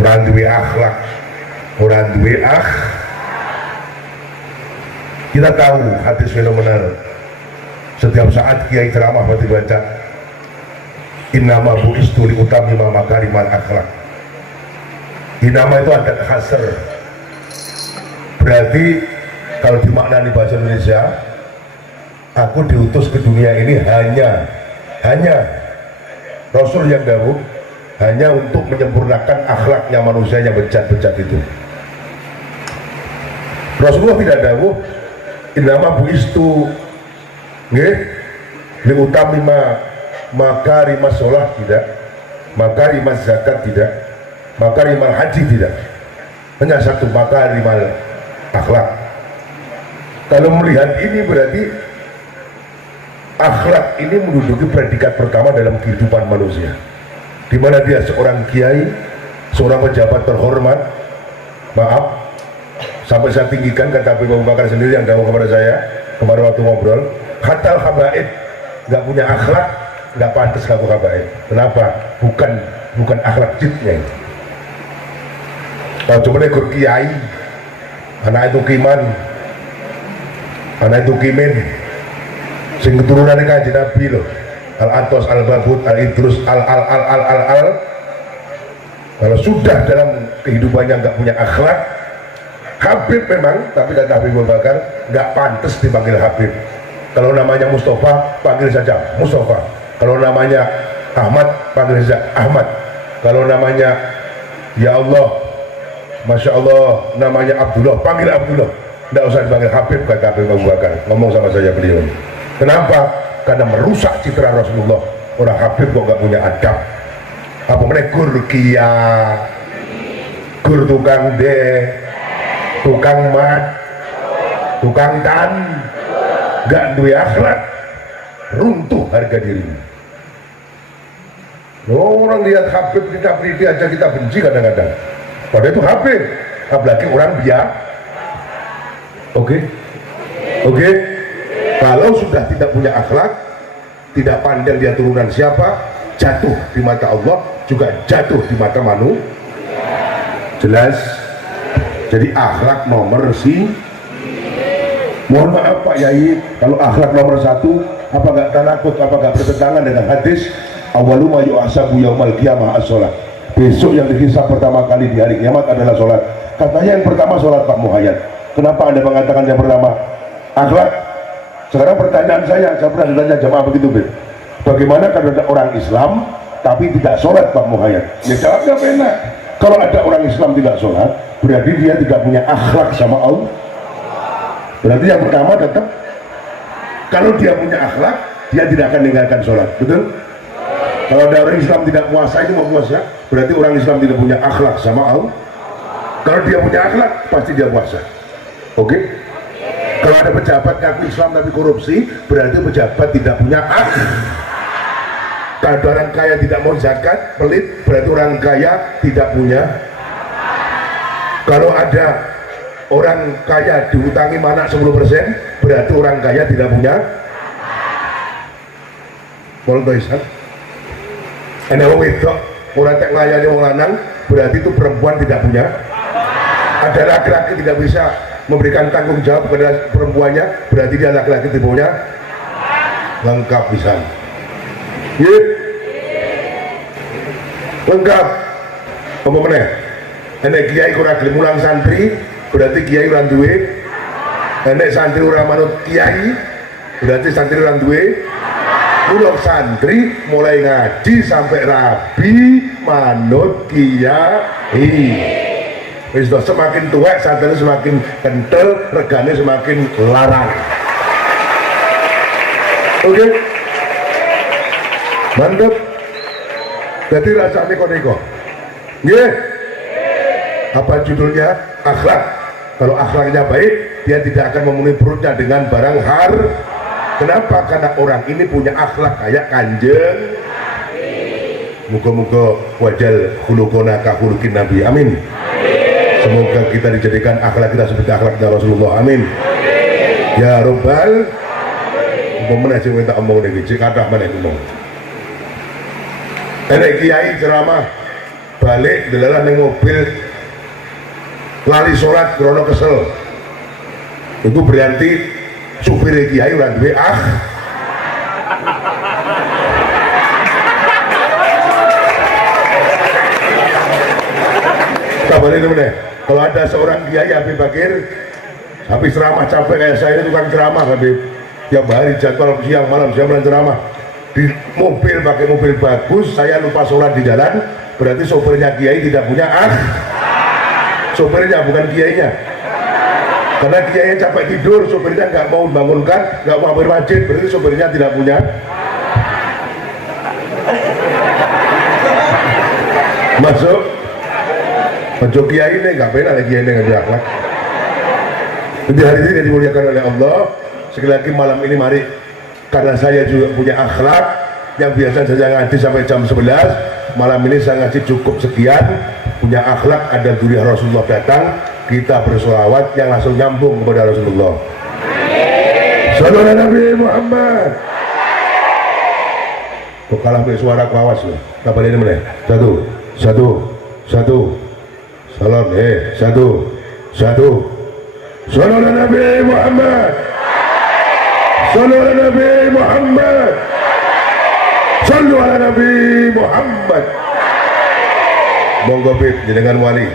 Orang duwe akhlak, orang duwe Kita tahu hadis fenomenal. Setiap saat kiai ceramah pasti baca innama bu'istu liutamima makarimal akhlak. Innama itu ada hasr, berarti kalau dimaknani bahasa Indonesia, aku diutus ke dunia ini hanya Rasul yang dahulu hanya untuk menyempurnakan akhlaknya manusia yang bejat-bejat itu. Rasulullah tidak dahulu innama bu'istu liutamima makarimas sholat tidak, makarimas zakat tidak, makarimal haji tidak, hanya satu makarimal akhlak. Kalau melihat ini berarti akhlak ini menduduki predikat pertama dalam kehidupan manusia, di mana dia seorang kiai, seorang pejabat terhormat. Maaf, sampai saya tinggikan kata Abu Bakar sendiri yang dahulu kepada saya kemarin waktu ngobrol, khatal habaib, nggak punya akhlak, nggak pantas ngaku habaib. Kenapa? Bukan akhlak jitnya. Kalau cuma ikut kiai, anak itu kiman, anak itu kimin, sing keturunannya Kanjeng Nabi loh, al-Atos, al-Babut, al-Idrus, al. Kalau sudah dalam kehidupannya nggak punya akhlak, Habib memang, tapi kata Habib Abu Bakar nggak pantas dipanggil Habib. Kalau namanya Mustafa, panggil saja Mustafa. Kalau namanya Ahmad, panggil saja Ahmad. Kalau namanya ya Allah, Masya Allah, namanya Abdullah, panggil Abdullah. Tidak usah dipanggil Habib, kata Habib Abu Bakar. Ngomong sama saya beliau. Kenapa? Karena merusak citra Rasulullah. Orang Habib kok nggak punya adab. Apa namanya? Gur kia, gur tukang de, tukang mat, tukang tan, nggak duwe akhlak, runtuh harga dirinya. Orang lihat Habib kita beri aja kita benci kadang-kadang. Padahal itu Habib, apalagi orang biasa. Oke. Kalau sudah tidak punya akhlak, tidak pandang dia turunan siapa, jatuh di mata Allah, juga jatuh di mata manusia. Jelas. Jadi akhlak nomor mohon maaf Pak Yai, kalau akhlak nomor satu, apa gak tanakut, apa gak bertentangan dengan hadis awalu ma yu'asabu yaumal qiyamah as-sholat. Besok yang dihisab pertama kali di hari kiamat adalah sholat. Katanya yang pertama sholat Pak Muhayyad. Kenapa Anda mengatakan yang pertama akhlak? Sekarang pertanyaan saya pernah ditanya jamaah begitu, bagaimana kalau ada orang Islam tapi tidak sholat Pak Muhayyad? Ya jawabnya benar. Kalau ada orang Islam tidak sholat, berarti dia tidak punya akhlak sama Allah. Berarti yang pertama tetap, kalau dia punya akhlak, dia tidak akan meninggalkan sholat. Betul? Kalau ada orang Islam tidak puasa, itu mau puasa, berarti orang Islam tidak punya akhlak sama Allah. Kalau dia punya akhlak, pasti dia puasa. Oke? Kalau ada pejabat ngaku Islam tapi korupsi, berarti pejabat tidak punya akhlak. Kalau orang kaya tidak mau zakat, pelit, berarti orang kaya tidak punya. Kalau ada orang kaya dihutangi mana 10%, berarti orang kaya tidak punya. Kalau Islam, ada orang wedok, orang tak layani orang lanang, berarti itu perempuan tidak punya. Ada laki-laki tidak bisa memberikan tanggung jawab kepada perempuannya, berarti dia laki-laki tidak punya. Lengkap bisa. Lengkap. Apa meneh? Enek kiai kurang gelem mulang santri, berarti kiai ora duwe. Enek santri ora manut kiai, berarti santri ora duwe. Mulai santri mulai ngaji sampai rabi manut kiai. Wis semakin tua santri semakin kental, regane semakin larang. Oke. Mantap. Jadi rasanya koneko. Nggih. Apa judulnya? Akhlak. Kalau akhlaknya baik, dia tidak akan memenuhi perutnya dengan barang Kenapa? Karena orang ini punya akhlak kayak Kanjeng. Muga-muga wajal khuluqona ka khuluqin Nabi. Amin. Semoga kita dijadikan akhlak kita seperti akhlaknya Rasulullah. Amin. Ya Rabbal. Pemenang sing minta omong iki, cek kathah meneh ngomong. Enek kiai ceramah balik delalah neng mobil lali sholat krono kesel, itu berarti supir kiai udah duwe kabar itu bener. Kalau ada seorang kiai Habib Bakir habis ceramah capek kayak saya, tukang ceramah Habib, tiap hari jadwal siang malam ceramah di mobil, pakai mobil bagus, saya lupa sholat di jalan, berarti sopirnya kiai tidak punya sopirnya bukan kiainya, karena kiainya capek tidur, sopirnya nggak mau bangunkan, nggak mau berwajib, berarti sopirnya tidak punya masuk kiai ini nggak pernah lagi kiai ini nggak akhlak. Jadi hari ini dimuliakan oleh Allah. Sekali lagi malam ini mari, karena saya juga punya akhlak yang biasa saya ngaji sampai jam 11, malam ini saya ngaji cukup sekian. Punya akhlak, ada duriah Rasulullah datang, kita bersolawat yang langsung nyambung kepada Rasulullah. Sallallahu Nabi Muhammad. Kok kalah pakai suara kawas loh. Kapan ini mana? Satu. Salam, satu. Sallallahu Nabi Muhammad. Sallallahu Nabi Muhammad. Sallu ala Nabi Muhammad. Monggo Bib jenengan wali.